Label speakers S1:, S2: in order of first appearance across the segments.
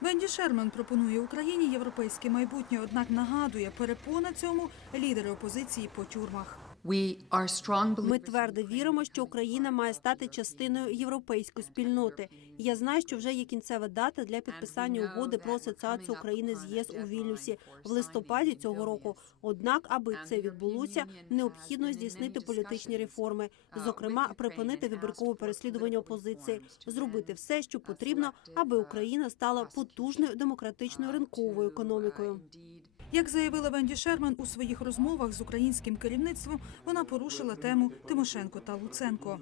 S1: Венді Шерман пропонує Україні європейське майбутнє, однак нагадує, перепона цьому лідери опозиції по тюрмах.
S2: Ми твердо віримо, що Україна має стати частиною європейської спільноти. Я знаю, що вже є кінцева дата для підписання угоди про асоціацію України з ЄС у Вільнюсі в листопаді цього року. Однак, аби це відбулося, необхідно здійснити політичні реформи, зокрема, припинити вибіркове переслідування опозиції, зробити все, що потрібно, аби Україна стала потужною демократичною ринковою економікою.
S1: Як заявила Венді Шерман у своїх розмовах з українським керівництвом, вона порушила тему Тимошенко та Луценко.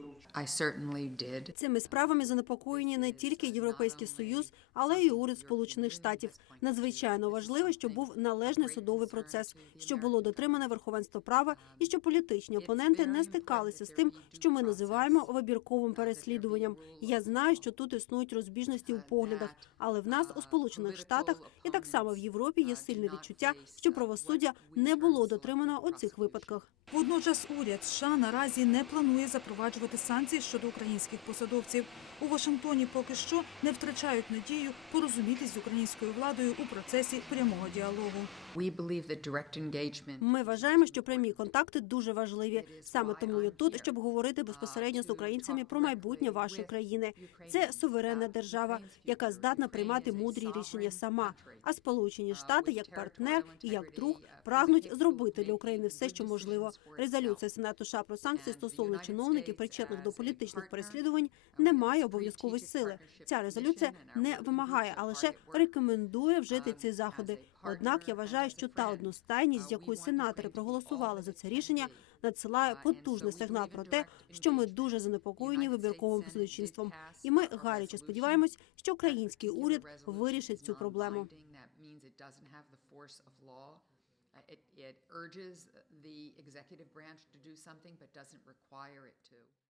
S2: Цими справами занепокоєні не тільки Європейський Союз, але й уряд Сполучених Штатів. Надзвичайно важливо, щоб був належний судовий процес, щоб було дотримане верховенство права і щоб політичні опоненти не стикалися з тим, що ми називаємо вибірковим переслідуванням. Я знаю, що тут існують розбіжності у поглядах, але в нас у Сполучених Штатах і так само в Європі є сильне відчуття, що правосуддя не було дотримано у цих випадках.
S1: Водночас уряд США наразі не планує запроваджувати санкції щодо українських посадовців. У Вашингтоні поки що не втрачають надію порозумітись з українською владою у процесі прямого діалогу.
S2: Ми вважаємо, що прямі контакти дуже важливі. Саме тому я тут, щоб говорити безпосередньо з українцями про майбутнє вашої країни. Це суверенна держава, яка здатна приймати мудрі рішення сама. А Сполучені Штати, як партнер і як друг, прагнуть зробити для України все, що можливо. Резолюція Сенату США про санкції стосовно чиновників, причетних до політичних переслідувань, не має обов'язкової сили. Ця резолюція не вимагає, а лише рекомендує вжити ці заходи. Однак я вважаю, що та одностайність, з якою сенатори проголосували за це рішення, надсилає потужний сигнал про те, що ми дуже занепокоєні вибірковим судочинством. І ми гаряче сподіваємось, що український уряд вирішить цю проблему.
S3: Means it doesn't have the force of law. Uh, It, it urges the executive branch to do something, but doesn't require it to.